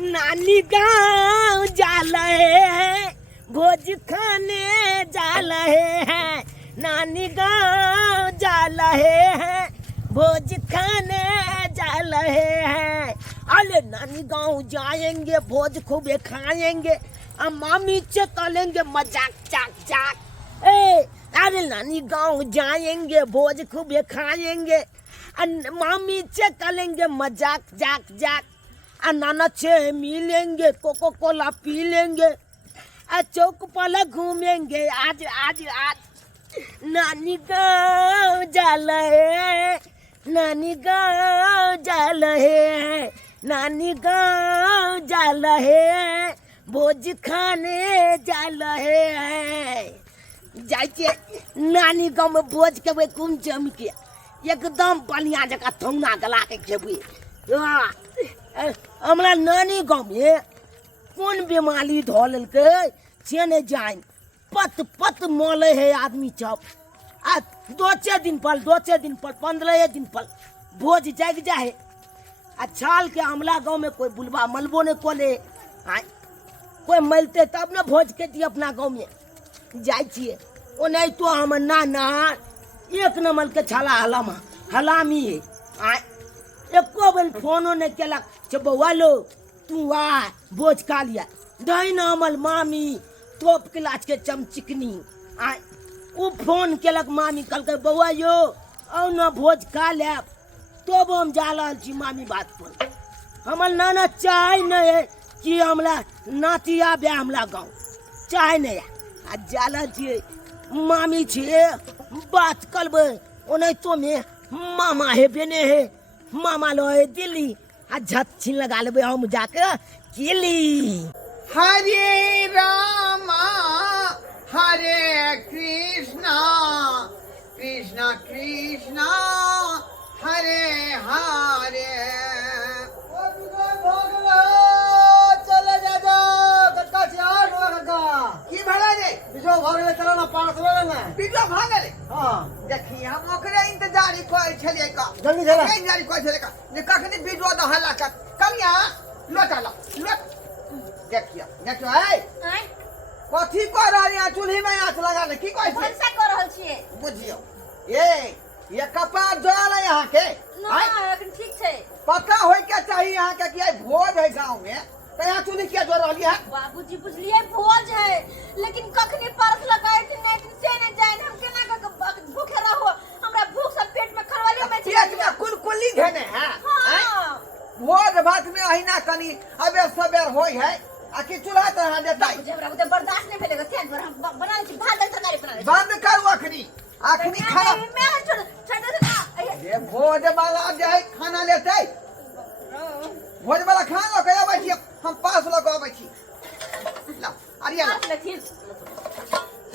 नानी गाँव जा रहे हैं, भोज खाने जा रहे हैं। नानी गाँव जा रहे हैं, भोज खाने जा रहे हैं। अरे नानी गाँव जाएंगे, भोज खूबे खाएंगे, और मामी से करेंगे मजाक चाक चाक। अरे नानी गाँव जाएंगे, भोज खूबे खाएंगे, मामी से करेंगे मजाक जाक जाक। नाना से मिलेंगे, कोको कोला पी लेंगे, चौक पर घूमेंगे। आज आज आज नानी गाँव जा रहे हैं, नानी गाँव जा रहे हैं, नानी गाँव जा रहे हैं, भोज खाने जा रहे हैं। जाइए नानी गाँव में भोज के घूम जम के एकदम बढ़िया जगह थौना गला के खेबे। हमारा नानी गाँव में कौन बीमारी धो लेके से नहीं जाए, पत पत मोले है आदमी सब। आ 2-4 दिन पर 15 दिन पर भोज जाग जाए। छाल के हमला गाँव में कोई बुलवा मलबो ने कोले, कोई मलते तब न भोज के दिए अपना गाँव में जाइए। ओ नहीं तो हम ना एक नंबर के छाला हलामी है। एको बन फोनो नहीं केलक, बउआ लो तू आ भोज खा लिया। दही अमल मामी तोप क्लास के चमचिकनी वो फोन केलक, मामी कल बउआ यो औ न भोज खा ले, तब हम जा रहा छी मामी बात पर। हमर नाना चाहे नहीं है कि हमला नाती आबे हमला गाँव, चाहे नहीं आ जाला छी मामी छे बात करबे। ओ नहीं तो में मामा है बेने है, मामा लो है दिल्ली, आ झट छीन लगा लेबे हम जाके किली। हरे रामा हरे कृष्णा कृष्णा कृष्णा हरे हरे। चले जा कक्का से आठ कक्का की भला रे बिजो भागले चला ना पान चला ना बिजो भागले। हां देखी हम ओकरे इंतजार कोइ छले का जल्दी चला इंतजार कोइ छले का ने कखनी बिजो द हल्ला कर कमिया लोटा लोट देखियो है कथी कर रहल है चूल्ही में आंच लगा ले की कहै छै सा कर रहल छियै बुझियो। ये कपार जल है यहाँ के ना लेकिन ठीक छै पता होय के चाहिए यहाँ के कि भोज है गांव में, तो यहाँ चूल्ही क्या जोड़ रहली है। बाबूजी बुझलिए भोज है, लेकिन कखनी परस लगाए कि नहीं से नहीं जाए, हम केना के भूखे रहो, हमरा भूख से पेट में खरवाली में पेट में कुलकुली घेने है। हां भोज भात में अहिना कनी अबे सबेर होय है, आखिर चूल्हा तरह देता है। जब हमरा बर्दाश्त नहीं भेलेगा क्या पर हम बना छी भात तरकारी बना ले बंद करू अखनी खाना मैं छोड़ ये भोज वाला जे खाना लेते भोज वाला खाना लो के आबै छी, हम पास लो के आबै छी। ला अरिया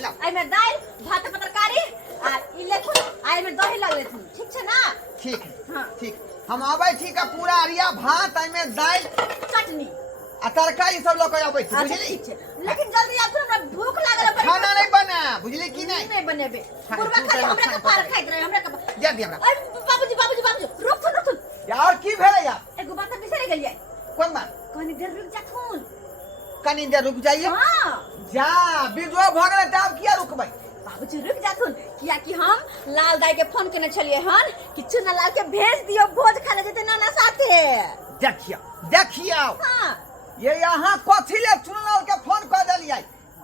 ला आई में दाल भात तरकारी आ ई लेखु आई में दही लगले थी, ठीक छै ना। ठीक हां ठीक हम आबै छी का पूरा अरिया भात आई में दाल चटनी आ तरकारी सब लोग आबै छी, बुझली। लेकिन जल्दी आब हमरा भूख लागल है, खाना नहीं बना बुझली की नहीं बनेबे पूरा खाली हमरा के पार खाइत रहे, हमरा के दे दे हमरा। बाबूजी रुक यार की भेले यार एगो बात बिसरे गेलिए। कोन बात कनी देर रुक जाथुन, कनी देर रुक जाइए। हां जा बिजो भगले तब किया रुकबै। बाबूजी रुक जाथुन, किया कि हम लाल दाई के फोन केने छलिए हन कि चुना लाल के भेज दियो भोज खाले जेते नाना साथे। देखियो हां ये यहाँ कथी ले चुनलाल के फोन कर देलियै।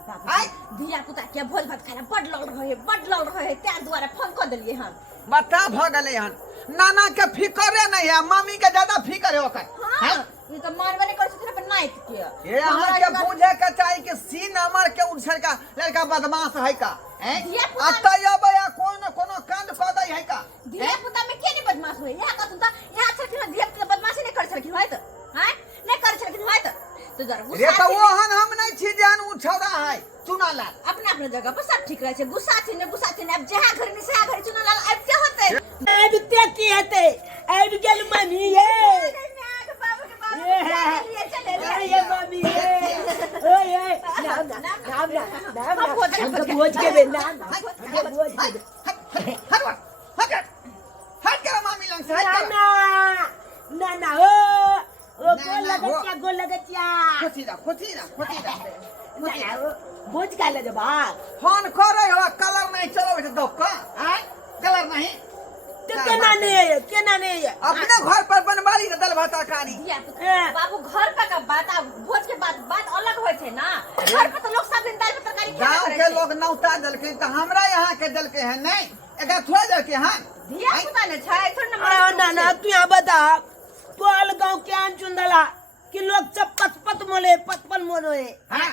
आई दिया पुता के भोज भात खाना बड लड़ रहे त्या द्वारा फोन कर देलिए हन। बता भ गले हन नाना के फिकरे नहीं है, मामी के ज्यादा फिकर है ओकर। हां ये तो मारबे नहीं कर छथिन अपन नाइट के। ये यहाँ के पूछे के चाहिए कि सी नंबर के उछर का लड़का बदमाश है का हैं। आता यबे या कोनो कांड क दई है का। दिया पुता में के नहीं बदमाश होय, यहाँ का सुनता यहाँ छथिन दिया पुता बदमाशी नहीं कर छथिन होय त हैं नहीं कर छथिन होय तो जरा रे तो ओहन हम नहीं छी जान उछौड़ा है चुनालाल अपना जगह पर सब ठीक रहे छै। गुस्सा थी अब जहाँ घर में से घर चुनालाल अब क्या होते अब ते की हेते अब गेल मम्मी ये ये मम्मी ये नाम भोज के बेना भोज हट कर मामी लंग से हट कर ना ओ गोल गचिया खुशी रह भोज का ले जबा फोन करे हो कलर नहीं चलो बेटा दो का आय कलर नहीं तो केना नहीं है अपने घर पर बनवाली के दाल भात तरकारी बाबू घर पे का बात आ भोज के बात अलग होय छे ना। घर पे तो लोग सब दिन दाल भात तरकारी गांव के लोग नौता दलके त हमरा यहाँ के दलके है नहीं एका थोड़ा दलके हां धिया पुता ने छै थोड़ ना ना तू यहाँ बता तो अलगांव के आन चुंदला कि लोग सब पत मोले पतपन मोले हां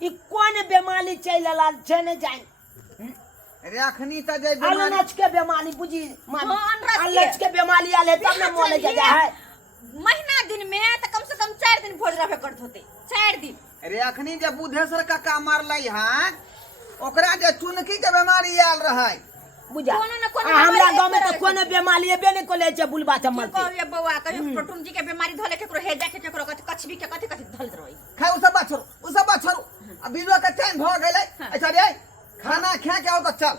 ई कोन बेमारी चैलला छै ने जान रखनी त जे अलनच के बेमारी बुझी मान हाँ, अलनच के बेमारी आले तब न मोले जा है महीना दिन में तो कम से कम 4 दिन भोज रहे करत होते 4 दिन। रखनी जे बुधेश्वर का मारलै हां ओकरा जे चुनकी के बीमारी आल रहै बुझा कोनो न कोनो हमरा बीमारी गांव में एक तो तरह कोनो बेमारी एबे ने कोले छै बुलबा चमल को ये बौआ कहियो प्रोटून जी के बीमारी धले केकरो हेजा के केकरो कछबी के कथि धल रही खाओ सब छोड़ू अब बिलवा का टाइम भ गेलै अच्छा रे खाना खा के आओ तो चल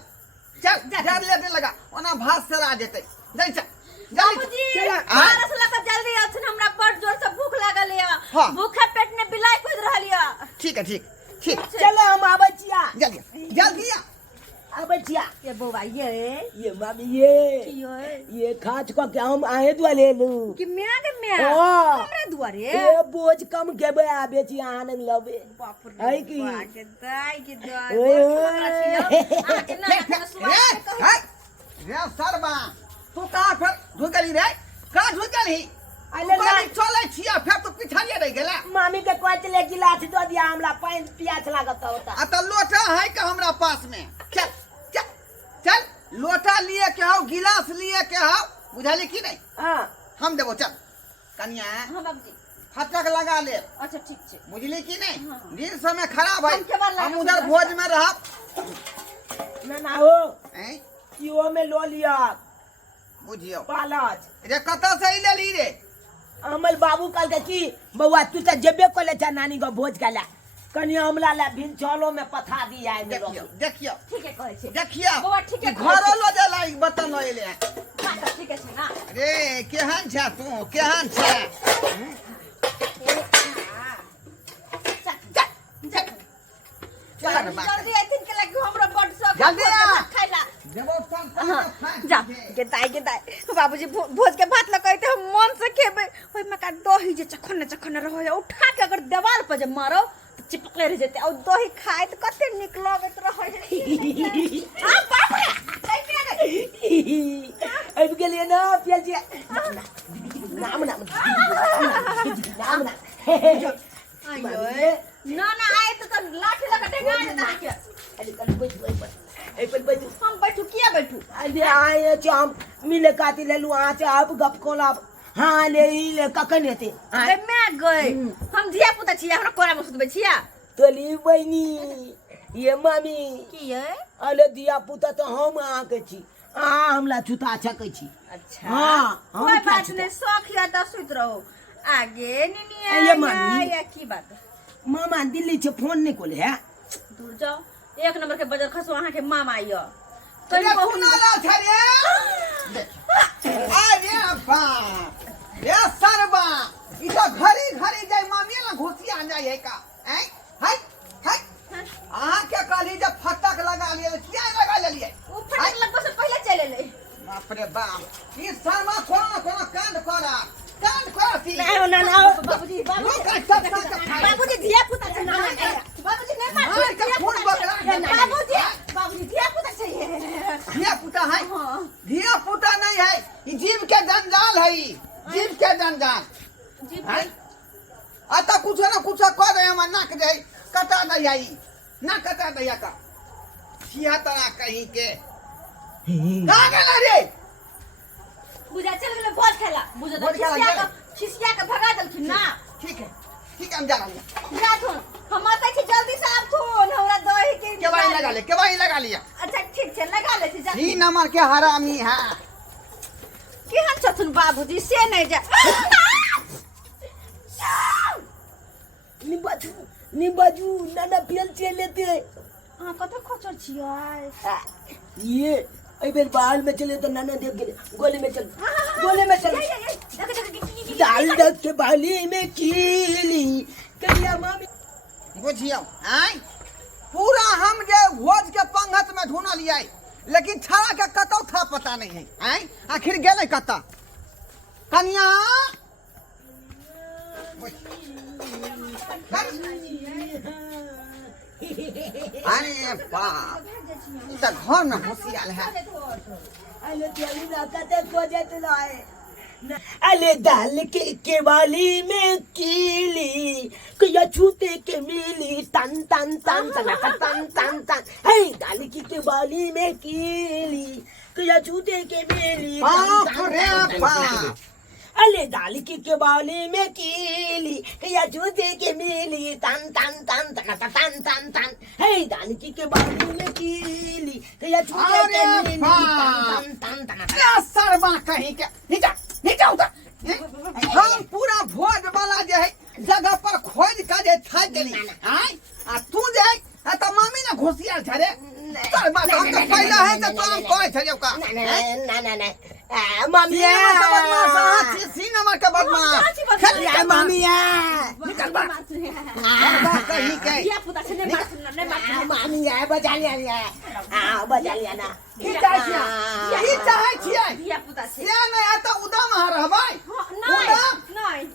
जान लेने लगा ओना भात से ला जेतै जाई चल बाबूजी बारस लगा जल्दी आछन हमरा बड़ जोर से भूख लागल है हाँ। भूखे पेट में बिलाई कूद रहल है। ठीक है ठीक चलो हम आबै छिया जल्दी आ आबै छिया ये बौआ ये मामी कियो ये खाच को के हम आए दुआले लू कि मिया के मिया हाँ। हमरे दुआरे ये बोझ कम केबे आबे छी आनंद लबे बाप रे है की के दाई के दाई ओए, आ के ना सुवा रे सरबा तू का फिर ढुकली रे का ढुकली अरे अरे ना। चले छिया फिर तू पिछाड़िए रह गेला मामी के कहते गिलास दो दिया हमरा पानी प्यास लागत होता आ त लोटा है का हमरा पास में चल लोटा लिए के आओ गिलास लिए के आओ बुझाली की नहीं हां हम देबो चल कन्या हां बाबूजी फटक लगा ले अच्छा ठीक छे बुझली की नहीं हाँ। दिन समय खराब है हम केवल लगा हम उधर भोज में रह ना हो हैं इहो में लो लिया बुझियो पालच रे कत से ही ले ली रे अमल बाबू कल के की बउआ तू त जेबे कोले छ नानी को भोज काला कनी हमला ला भिन चलो में पथा दी आए देखियो ठीक है कहै छे देखियो बौआ ठीक है घर लो जा लाई बतन लो ले बात ठीक है ना रे केहन छ तू केहन छ जल्दी आई थिंक लगे हमरा बड शौक जल्दी आ। खाइला देबो जा के दाई बाबूजी भोज के भात लगाइते हम मन से खेबे ओइ में का दही जे चखन रहो उठा के अगर दीवार पर जे मारो तो चिपकले रह जेते और दही खाए तो कते निक लागत रहो हां बाप रे सही में गई अब के लिए ना पियल जी नाम आयो ना आए तो लाठी लगा टेंगा देता के अरे कल बैठ हम बैठू किया बैठू अरे आए छ हम मिले काती ले लू आ छ अब गप कोला हां ले कखन हेते अरे मैं गई हम धिया पुता छिया हमरा कोरा में सुतबे छिया तोली बहनी ये मामी की है अले दिया पुता तो हम आ के छी आ हमला छुता छकै छी अच्छा हां कोई बात नहीं शौक या तो सुत रहो आगे निनिया ये मामी। या की बात मामा दिल्ली से फोन नहीं कोले है दूर जाओ एक नंबर के बजर खसो अहाँ के मामा आइयो रे कुना ला छ रे अरे बा रे सरबा ई तो घरी जाय मामी ला घुसिया जाय है का हैं है अहाँ के कहली जे फटक लगा लिए किया लगा लेलिए वो फटक लगभग से पहले चले ले बाप रे बाप ई शर्मा कोनो कांड करती ना बाबूजी बाबूजी धिया पुता से ना बाबूजी नहीं मार मार के खून बकरा बाबूजी धिया पुता चाहिए धिया पुता है हां धिया पुता नहीं है ई जीव के जंजाल है ई जीव के जंजाल जी है आता कुछ ना कुछ कर रहे हम नाक दे कटा नहीं आई ना कटा दैया का छिया तरा कहीं के कहां गेला रे बुझा चल गेले भोज खेला बुझा तो भोज खेला खिसिया के भगा देलखिन ना ठीक है हम जा रहे हैं जा थो हम आते छी जल्दी से आप थो हमरा दही के केवाई लगा लिया अच्छा ठीक छै लगा ले छी जा ई नंबर के हरामी है केहन छथुन बाबूजी से नहीं जा निबाजू नाना पियल चले लेते हां कत खोचर छियै ये ए बेर बाहर में चले तो नाना देख गेले गोली में चल देख डाल दे के बाली में कीली करिया मामी बुझियो आय पूरा हम जे भोज के पंगत में ढूंढ लिया लेकिन छाड़ा के कतौ था पता नहीं है आय आखिर गेले कता कन्या अरे बाप ई त घर में होशियार है अले तेरी नाकते को जेत लाए अले डाल के बाली में कीली कया छूते के मिली तन तन तन तन तन तन तन हे डाल के बाली में कीली कया छूते के मिली अरे बाप अले डाल के बाली में कीली कया छूते के मिली तन तन तन तन तन तन तन हे डाल के बाली में कीली कया छूते के मिली तन तन तन क्या सरवा कहीं के नीचे उतर हम पूरा भोज वाला जे है जगह पर खोज कर जे थक गेली आय आ तू जे है त मामी ने घोसिया छरे सरवा हम तो पहला है त तो हम कोई छरे का नहीं मामी सी नंबर के बदमाश मामी निकल बा कहीं के दिया पुता से नहीं मार मामी बचा लिया ना की चाहे छियै दिया पुता से से नहीं आता उदम आ रहबै नहीं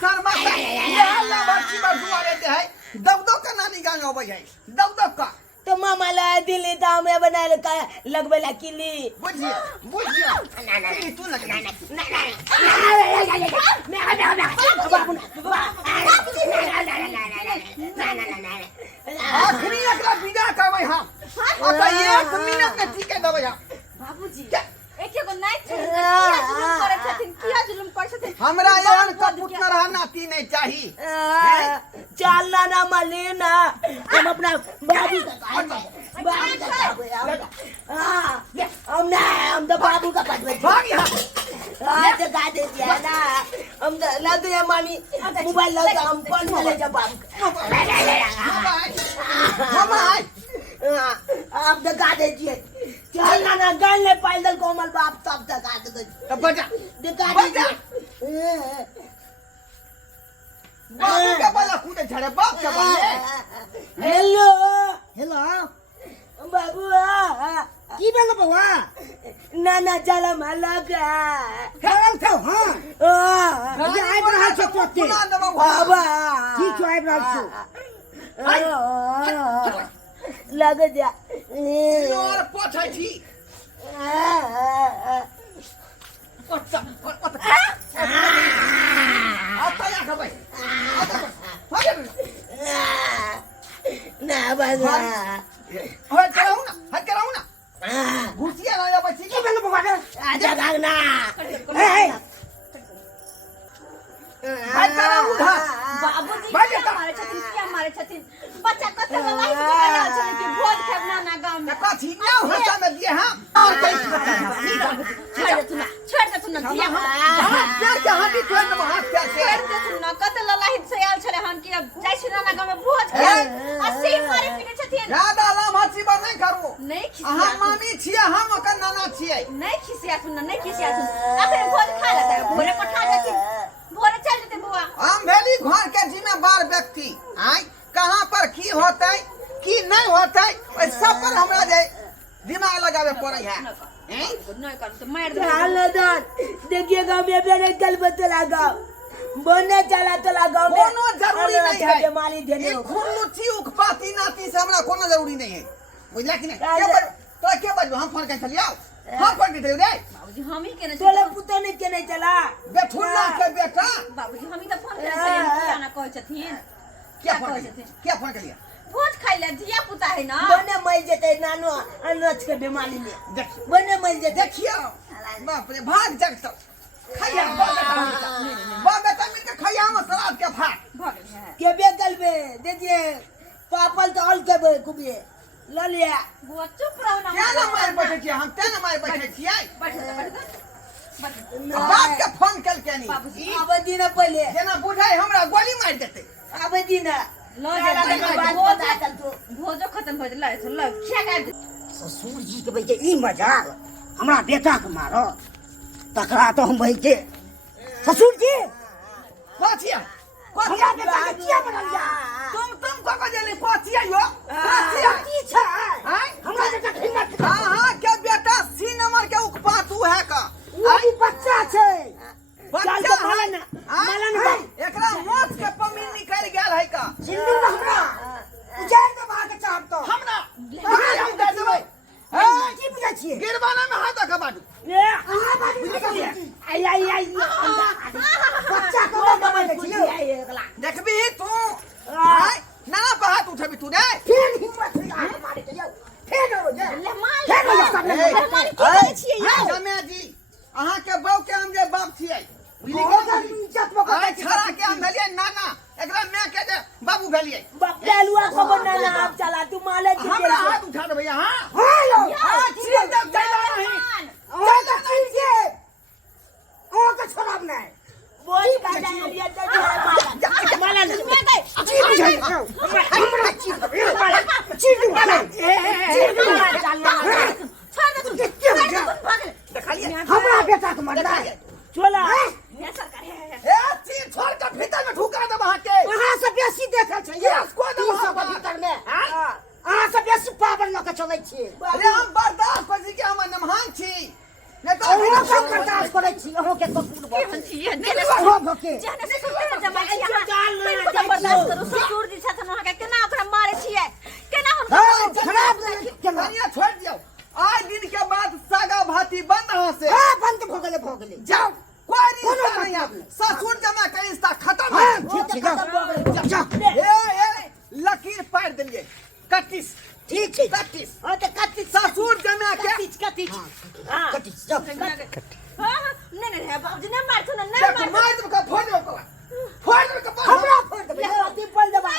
शर्मा ये हल्ला बच्ची पर दुआरे दे है दबदब का नानी गांग होबै है दबदब का तो मामा ला दिल्ली दाव में बना का लगबे ला किली बुझियो तू लग आखिरी एकरा विदा करबै हम अब 1 मिनट के टिके देबै हम बाबूजी एक एगो नाइट जुलुम करे छथिन किया जुलुम करे छथिन हमरा एहन कपूत न रहना नाती नहीं चाही चलना ना मलेना हम अपना बाबू हम तो बाबू का पटवे भाग यहाँ तो गा दे दिया ना हम तो ला दे मामी मोबाइल ला हम पढ़ ले जा बाबू मामा अब तो गा दे दिए चलना ना गल ने पैदल कोमल बाप तब तक गा दे तो बजा दिखा दीजिए बाबू का बाला कूदे छड़े बाप का बाले हेलो हेलो बाबू की बेला बउआ नाना चला मलगा खेल थे हां ओ ये आइ रहल छ तोते बाबा की छ आइ रहल छ लग जा और पोछै छी आता या खबै ना बाबा हट कराऊ ना घुसिया ना बच्ची की बेला बउआ आजा भागना ए हट कराऊ धा बाबूजी किया मारे छथिन बच्चा कते लड़ाई से गया छले कि भोज खेबना ना गांव में कथी ना होता में दिए हम और छोड़ दे तू ना दिया क्या जहां भी छोड़ दे हाथ क्या से छोड़ दे तू ना कते लड़ाई से आयल छले हम कि अब जाय छी ना गांव में भोज खेब अस्सी मारे पीटे छथिन ज्यादा लाम हसी बात नहीं करू नहीं अहाँ खिसिया मामी छियै हम ओकर नाना छियै नहीं खिसिया तू आखिर भोज खा लेते भोरे पठा देती भोरे चल जेते बुआ हम भेली घर के जिम्मेदार व्यक्ति आय कहां पर की होतै की नहीं होतै ओइ सब पर हमरा जे दिमाग लगावे पड़ै है नहीं कर तो मार दे हालदार देखिएगा मैं मेरे कल बता लगा बोने चला तो लगा कोनो जरूरी नहीं है माली देने ये खुल्लू छी उखपाती नाती से हमरा कोनो जरूरी नहीं है बुझला कि नहीं तो के बजबो हम फोन कर चलियो हम फोन कर रे बाबूजी हम ही केने तोले पुतो ने केने चला बेठुल्ला के बेटा बाबूजी हम ही तो फोन करे किया ना कहै छथिन क्या फोन कर लिया भोज खाइ ले दिया पुता है ना बने मल जेते नानो अनच के बीमारी में देख बने मल जेते देखियो बाप रे भाग जग तो खैया बेटा मिलके खैया में सलाद के भाग भाग है के बेगल में देखिए पापल तो हल के कुबिए ल लिया बुआ चुप रहो ना क्या ना मार बैठे छियै हम ते ना मार बैठे छियै बैठ बाप के फोन कल के नहीं बाबूजी अब दिन पहले जेना बुझाई हमरा गोली मार देते अब दिन लो जा भोजो खत्म हो गेलै ल क्या कर दे ससुर जी के बैठे ई मजाक हमरा बेटा के मारो तकरा तो हम बैठे ससुर जी कोचिया हमरा बेटा के किया बनल जा तुम को जल्दी कोचिया यो कोचिया की छै हैं हमरा बेटा हिम्मत हां क्या बेटा सी नंबर के उकपा तू है का वही बच्चा छै बच्चा चल तो मालन एकरा मोच के पमी निकल गेल है का सिंदूर हमरा उजाड़ के भाग चाहत तो हमरा हम दे देबै की बुझै छियै गिरबाना में हाथ का बाडू ए अहाँ बाजू आई बच्चा को दबाइ छियै देखबी तू हैं ना हाथ उठबी तू रे फिर हिम्मत हुई मारे के फेर हो जा ले मार फेर हो जा की करै छियै यौ जमे जी अहाँ के बहू के हम जे बाप छियै इज्जत में आय छड़ा के हम भेलिए नाना एकरा मैं के जे बाबू भेलिए बकलुआ को बनाना आप चला तू माले के हमरा हाथ उठा देबै हां हां हां चीज दे चला नहीं जा तो चल के ओ के छोड़ब नहीं बोल का डायरिया तो माला चीज बुझाई हमरा चीज छोड़ दे तू भाग ले देखलिए हमरा बेटा के मरना चला ये सरकार है ए चीज छोड़ के भीतर में ढुका दे वहां के वहां से बेसी देखल छै ये इसको दे वहां सब पर भीतर में हां अहाँ से बेसी पावर ल के चलै छियै अरे हम बर्दाश्त कर छी कि हम नमहान छी नहीं तो अहाँ सब बर्दाश्त करै छी अहाँ के कपूर के बन छियै हो भके जाने से सुनते जमा यहाँ बर्दाश्त करू ससुर जी छथन वहाँ के केना ओकरा मारे छियै केना हुनका खराब केना कनिया छोड़ दियो आज दिन के बाद सागा भाती बंद हां से हां बंद भ गेलै जाओ कोई रिश्ता नहीं है ससुर जमा का रिश्ता खत्म है ठीक छै जाओ ए लकीर पार दिलिए 31 ठीक छै 31 हां तो कत्ती ससुर जमा के कत्ती हां कटिस जाओ हां नहीं रे बाबूजी नहीं मार तू नहीं देख मार मार दे का फोड़ दे का हमरा फोड़ देबै कत्ती बोल दबा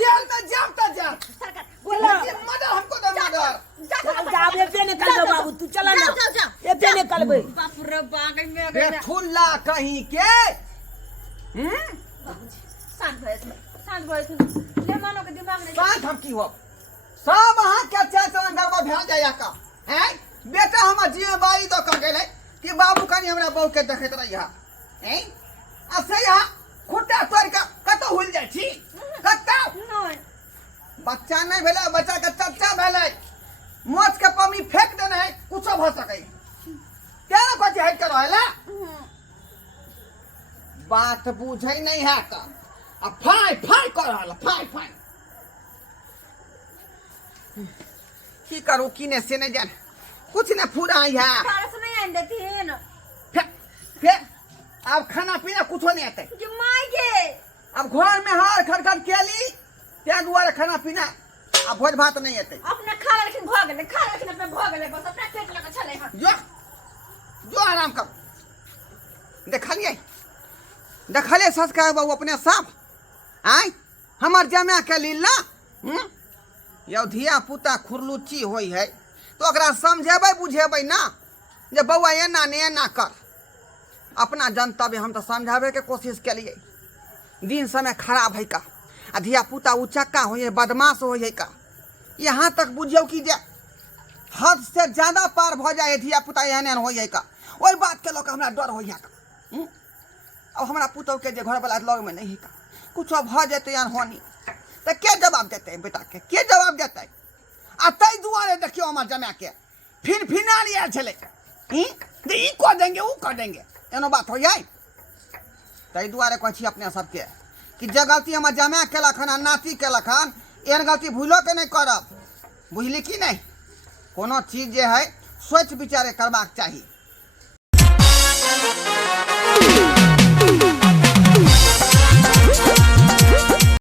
जेल में जाम ता जा सरकार लेकिन मदर हमको दे मदर जा अब ये निकल दो बाबू तू चला ना जाओ ये निकल बे बाप रे बाग में बेठुल्ला कहीं के शांत भइस ले मानो के दिमाग में शांत हम की हो सब अहाँ के चाचा गरबा भेल जाया का हैं बेटा हमर जीव बाई दो कर गेलै कि बाबू कनी हमरा बहू के देखैत रही हैं असे यहाँ खुट्टा तोड़ के कतौ हुल जाइ छी कतौ नहीं बच्चा नहीं भेलै बच्चा के चच्चा भेलै मोच के पमी फेंक देने है कुछो भ सकै क्या ना कुछ हट कर रहला बात बुझै नहीं है का आ फाई कर रहला फाई की करू किने से नहीं जान कुछ ने पूरा है पारस नहीं आइन देतीन फिर अब खाना पीना कुछ नहीं आते जे माई के अब घर में हार खड़खड़ केली त्या दुआरे खाना पीना अब भोज भात नहीं आते अपने खा लेकिन भ गेले खा लेकिन अपने भ गेले बस अपने पेट लगे चले हन जो आराम कर देखलिए संस्कार बाबू अपने साफ आय हमार जमा के लीला यौ धिया पुता खुरलुच्ची होई है तो ओकरा समझेबै बुझेबै ना जे बौआ एना ने एना कर अपना जनतव्य हम तो समझावे के कोशिश केलिए दिन समय खराब है का आ धिया पुता उचक्का होइए बदमाश होइए का यहाँ तक बुझियो कि जे हद से ज्यादा पार भ जाए धिया पुता एहन एहन होइए का ओई बात के लोग हमरा डर होइए का अब हमरा पुतौ के जे घर वाला लग में नहीं है का कुछ भ जेते अनहोनी तो के जवाब देते बेटा के जवाब देते आ तई दुआरे देखियो हमर जमा के फिर आलिया छले जे ई को देंगे ऊ कर देंगे एनो बात हो जाए तई दुआरे कहै छी अपने सबके कि जे गलती हमर जमा केलखन आ नाती केलखन एहन गलती भूलो के नहीं करब बुझली कि नहीं कोनो चीज जे है सोच विचारे करबाक चाहिए